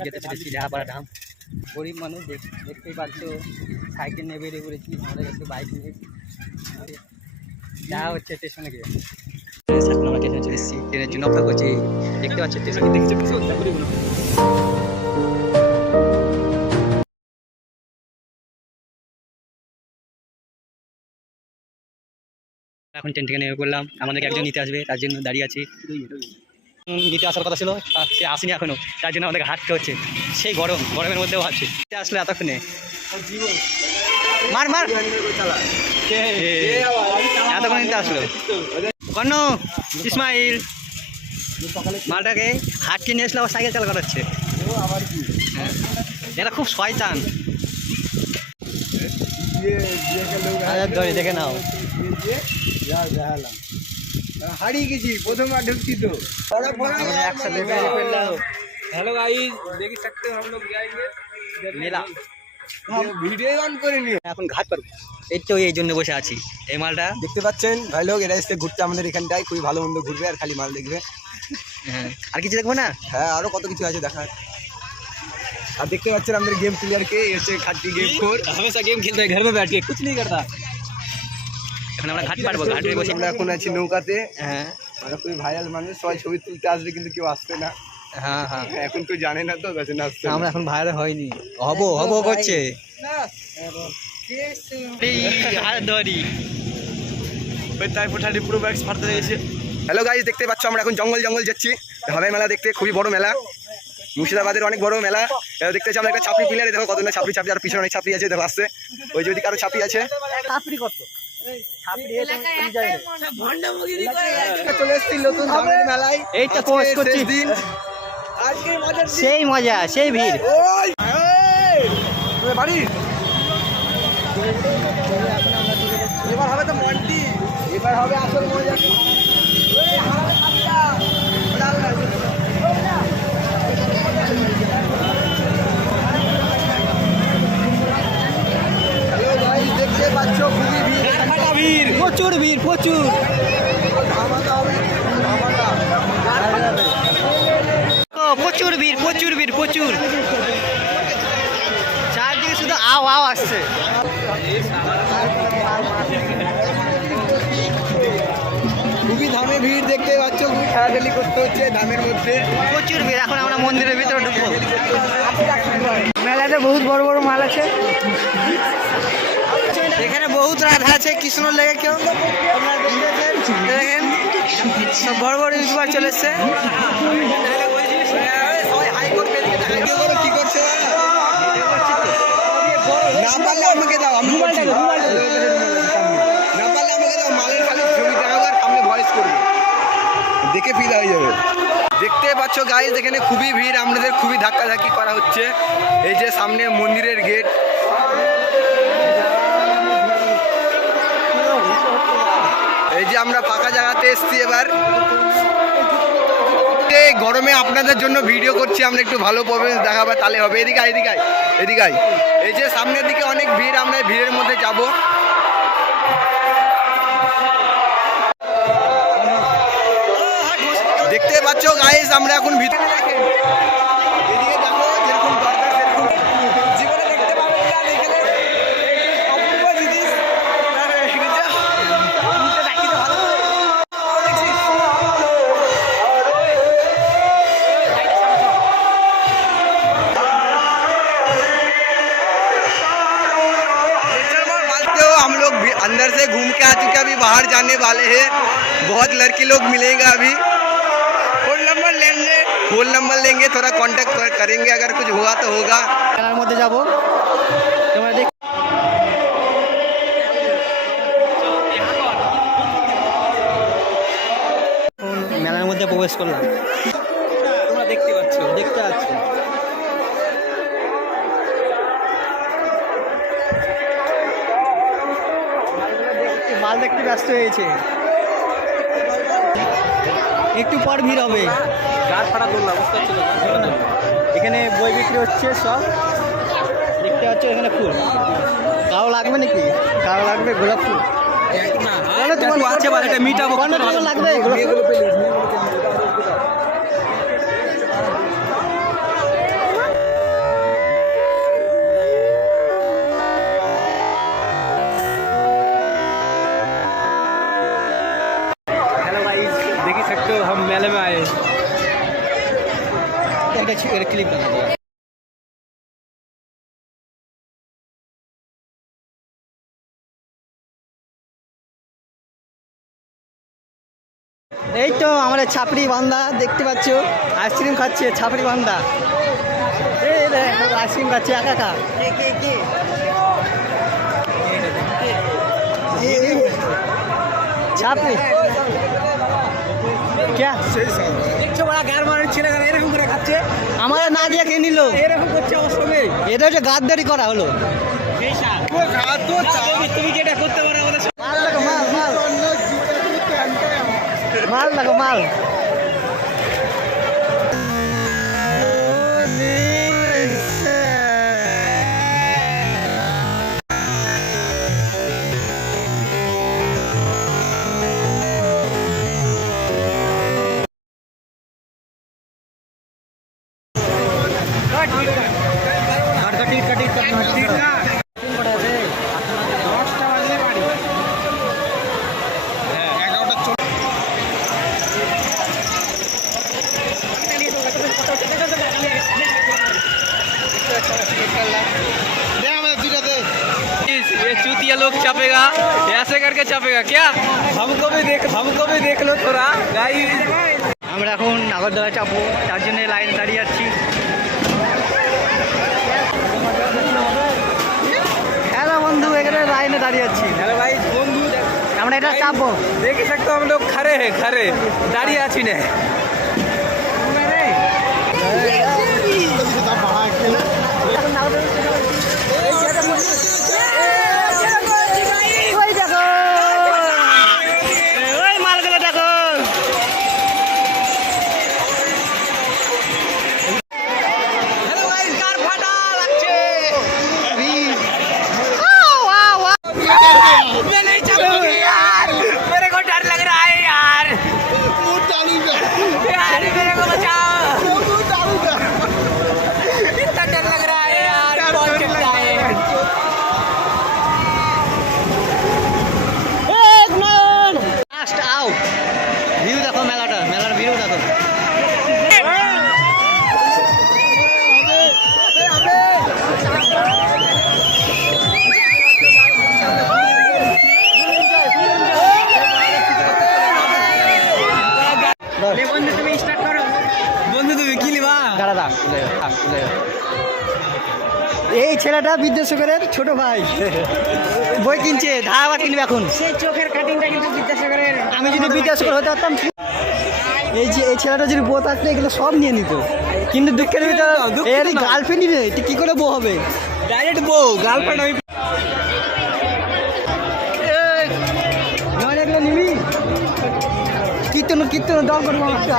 এটা হচ্ছে চিড়াপাড়া ধাম। গরিব মানুষ দেখ- দেখতেই পাচ্ছ সাইকেল নিয়ে বেরিয়ে পড়েছি আমাদের কাছে বাইক নিয়ে যা হচ্ছে স্টেশনে গিয়ে। এখন চলে এসেছি ট্রেনের জন্য অপেক্ষা করছি। দেখতে পাচ্ছি স্টেশন দেখতে এখন ট্রেন থেকে নেমে পড়লাম। আমাদেরকে একজন নিতে আসবে তার জন্য দাঁড়িয়ে আছি। নিতে আসার কথা ছিল সে আসেনি এখনও, তার জন্য আমাদেরকে হাঁটতে হচ্ছে। সেই গরম, গরমের মধ্যেও আছে আসলো এতক্ষণে? মার মার? এতক্ষণ নিতে আসলো। কন্ন, ইসমাইল, মালটাকে হাঁটকে নিয়ে আসলে, আবার সাইকেল চালা করাচ্ছে। হ্যাঁ। এরা খুব শয়তান। দেখে নাও। হারিয়ে গেছি প্রথমবার ঢুকছি তো আমরা একসাথে বেরিয়ে পড়লাম हेलो गाइस देख सकते हो हम लोग जाएंगे মেলা ভিডিও অন করিনি এখন ঘাট পারবো এই তো এই জন্য বসে আছি এই মালটা দেখতে পাচ্ছেন ভাই লোক এরা এসে ঘুরতে আমাদের এখানটায় খুবই ভালো মন্দ ঘুরবে আর খালি মাল দেখবে হ্যাঁ আর কিছু দেখবো না হ্যাঁ আরো কত কিছু আছে দেখার আর দেখতে পাচ্ছেন আমাদের গেম প্লেয়ার কে এসে খাটি গেম খোর हमेशा गेम खेलता है घर में बैठ के कुछ नहीं करता এখন আমরা ঘাট পারব ঘাটে বসে। আমরা এখন আছি নৌকাতে। হ্যাঁ আমরা খুবই ভাইরাল মানুষ সবাই ছবি তুলতে আসবে কিন্তু কেউ আসবে না। হ্যাঁ হ্যাঁ। এখন কেউ জানে না তো না আসছে আমরা এখন ভাইরাল হয়নি। হব হব করছে। হ্যালো গাইজ দেখতে পাচ্ছ আমরা এখন জঙ্গল জঙ্গল যাচ্ছি। ধাবাই মেলা দেখতে খুবই বড় মেলা। মুর্শিদাবাদের অনেক বড় মেলা। এবার দেখতে আমরা একটা ছাপড়ি প্লেয়ারে দেখো কতগুলো ছাপড়ি ছাপড়ি আর পিছনে অনেক ছাপড়ি আছে দেখো আসছে। ওই যদি কারও ছাপড়ি আছে। ছাপড়ি কত? সেই মজা সেই ভিড়। বাড়ি। এবার হবে তো মন্টি। এবার হবে আসল মজা ওই হাওয়া খাবিয়া। ওটা আলাদা। Hello guys, দেখতে পাচ্ছ খুবই ভিড় ভিড় প্রচুর ভিড় প্রচুর ধামাকা হবে ধামাকা ও, প্রচুর ভিড় প্রচুর ভিড় প্রচুর চারদিকে শুধু আও আও আসছে খুবই ধামে ভিড় দেখতে পাচ্ছ খুবই খেলাধুলি করতে হচ্ছে ধামের মধ্যে। প্রচুর ভিড় এখন আমরা মন্দিরের ভিতরে ঢুকবো। মেলাতে বহুত বড় বড় মাল আছে। এখানে বহুত রাধা আছে কৃষ্ণ লেগে কেউ? দেখেন? সব বড় বড় ইউটিউবার চলে এসছে। কি করছে? না পারলে আমাকে দাও আমি করছি। না পারলে আমাকে দাও মালের খালি ছবি দেখাবো সামনে ভয়েস করব। দেখে ফিল হয়ে যাবে। দেখতে পাচ্ছ গাইজ এখানে খুবই ভিড় আমাদের খুবই ধাক্কাধাক্কি করা হচ্ছে। এই যে সামনে মন্দিরের গেট এই যে আমরা ফাঁকা জায়গাতে এসছি এবার। এই গরমে আপনাদের জন্য ভিডিও করছি, আমরা একটু ভালো পারফরমেন্স দেখাবো, তাহলে হবে। এদিকে এদিকে এদিকে এই যে সামনের দিকে অনেক ভিড়, আমরা ভিড়ের মধ্যে যাব। দেখতে পাচ্ছ গাইস আমরা এখন ভিতরে अंदर से घूम के आ चुके हैं अभी बाहर जाने वाले हैं बहुत लड़की लोग मिलेगा अभी फोन नंबर लेंगे फोन नंबर लेंगे थोड़ा कांटेक्ट करेंगे अगर कुछ हुआ तो होगा মেলার মধ্যে যাব তোমরা দেখ এখন মেলার মধ্যে প্রবেশ করলাম তোমরা দেখতে পাচ্ছ দেখতে পাচ্ছ দেখতে ব্যস্ত হয়েছে। একটু পর ভিড় হবে। গাছ ফাটা করলাম বুঝতে পারছ এখানে বই বিক্রি হচ্ছে সব। দেখতে পাচ্ছ এখানে ফুল। কারও লাগবে নাকি? কারও লাগবে গোলাপ ফুল। তোমার আছে মিটাবো। লাগবে দুটো ক্লিপ এই তো আমাদের ছাপড়ি বান্দা, দেখতে পাচ্ছ? আইসক্রিম খাচ্ছে, ছাপড়ি বান্দা। আইসক্রিম খাচ্ছে, একা একা। ছাপড়ি। ক্যা আমাদের না দিয়ে খেয়ে নিল? এরকম করছে আমার সঙ্গে। এটা হচ্ছে গাদ্দারি করা হলো। তুমি যেটা করতে পারো আমাদের মাল দেখো মাল মাল। মাল দেখো মাল। लोग छापेगा ऐसे करके छापेगा क्या हमको भी देख हमको भी देख लो थोड़ा गाइस আমরা এখন নাগরদোলা চাপবো তার জন্য লাইনে দাঁড়িয়ে যাচ্ছি হ্যালো বন্ধু এখানে লাইনে দাঁড়িয়ে যাচ্ছি हेलो भाई बंधु আমরা এটা চাপবো देख ही सकते हो हम लोग खड़े हैं खड़े दाढ़ी आची ने ওই এই ছেলেটা বিদ্যাসাগরের ছোট ভাই। বই কিনছে ধারাবাদ কিনবে এখন। সেই চোখের কাটিংটা কিন্তু বিদ্যাসাগরের আমি যদি বিদ্যাসাগর হতে পারতাম এই যে এই ছেলেটা যদি বউ থাকতো এগুলো সব নিয়ে নিত। কিন্তু দুঃখের ভিতরে এর। গার্লফ্রেন্ডই নেই তুই কি করে বউ হবে? ডাইরেক্ট বউ গার্লফ্রেন্ড নিবি? কীর্তন কীর্তন দল করব একটা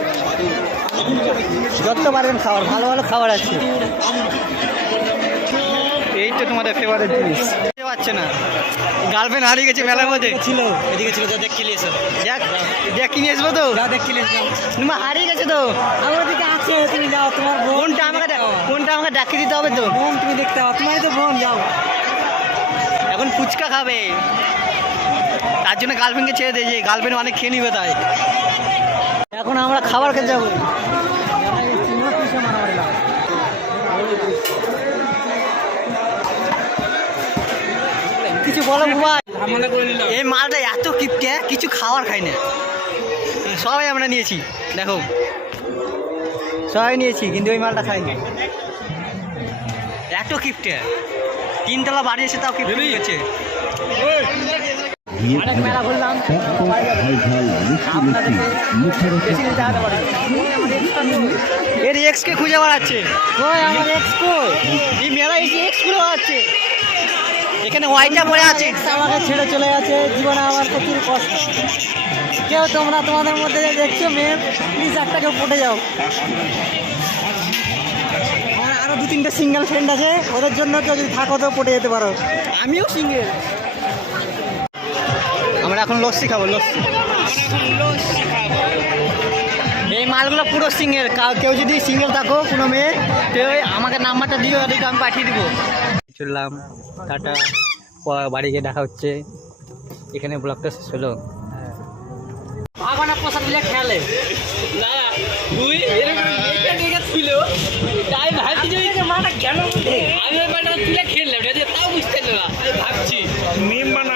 যত পারবেন খাবার ভালো ভালো খাবার আছে। এই তো তোমাদের ফেভারিট জিনিস। পারছে না? গার্লফ্রেন্ড হারিয়ে গেছে মেলার মধ্যে। ছিল এদিকে ছিল দেখ কিনে এসো। দেখ দেখ কিনে আসব তো। দেখ কি তোমার হারিয়ে গেছে তো। আমার দিকে আছে তুমি যাও তোমার কোনটা আমাকে দেখ- কোনটা আমাকে ডাকিয়ে দিতে হবে তো? বোন তুমি দেখতে হবে তোমার তো বোন যাও। এখন ফুচকা খাবে। তার জন্য গার্লফ্রেন্ডকে ছেড়ে দিয়েছে গার্লফ্রেন্ড অনেক খেয়ে নিবে তাই। এখন আমরা খাবার খেতে যাব। কিছু বলো ভাই এই মালটা এত কিছু খাবার খাই না সবাই আমরা নিয়েছি দেখো। সবাই নিয়েছি কিন্তু ওই মালটা খাইনি। এত কিপটে। তিনতলা বাড়ি এসে তাও কিপটে গেছে এর এক্স কে খুঁজে বেড়াচ্ছে। ওই আমার এক্স কো এই মেলা এসে এক্স খুঁজে বেড়াচ্ছে এখানে ওয়াইটা পড়ে আছে। আমাকে ছেড়ে চলে গেছে। জীবনে আমার প্রচুর কষ্ট। কেউ তোমরা তোমাদের মধ্যে দেখছ মেয়ে প্লিজ একটা কেউ পটে যাও। আমার আরও দু তিনটে সিঙ্গেল ফ্রেন্ড আছে। ওদের জন্য কেউ যদি থাকো তো পটে যেতে পারো। আমিও সিঙ্গেল এখন লস্যি খাব লস্যি। এই মালগুলো পুরো সিঙ্গেল। কেউ যদি সিঙ্গেল থাকো কোনো মেয়ে আমাকে নাম্বারটা দিও ওদেরকে আমি পাঠিয়ে দিবো। চললাম টাটা। বাড়ি গিয়ে দেখা হচ্ছে। এখানে ব্লগটা শেষ হলো। খেলে। ছিল ভাবছি আমি তুলে খেললাম তাও বুঝতে ভাবছি। বানা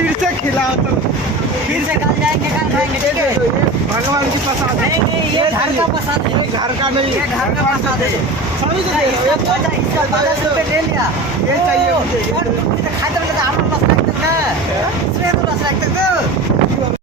फिर से खिलाओ तो फिर से कल जाएंगे कल खाएंगे ठीक है? ये भगवान की प्रसाद है। ये घर का प्रसाद है। घर का नहीं ये घर का प्रसाद है। सभी नहीं, इसका पचास इसका पचास रुपये ले लिया। ये चाहिए मुझे, ये तो खाते हम लोग रखते ना इसमें तो रस रखते थे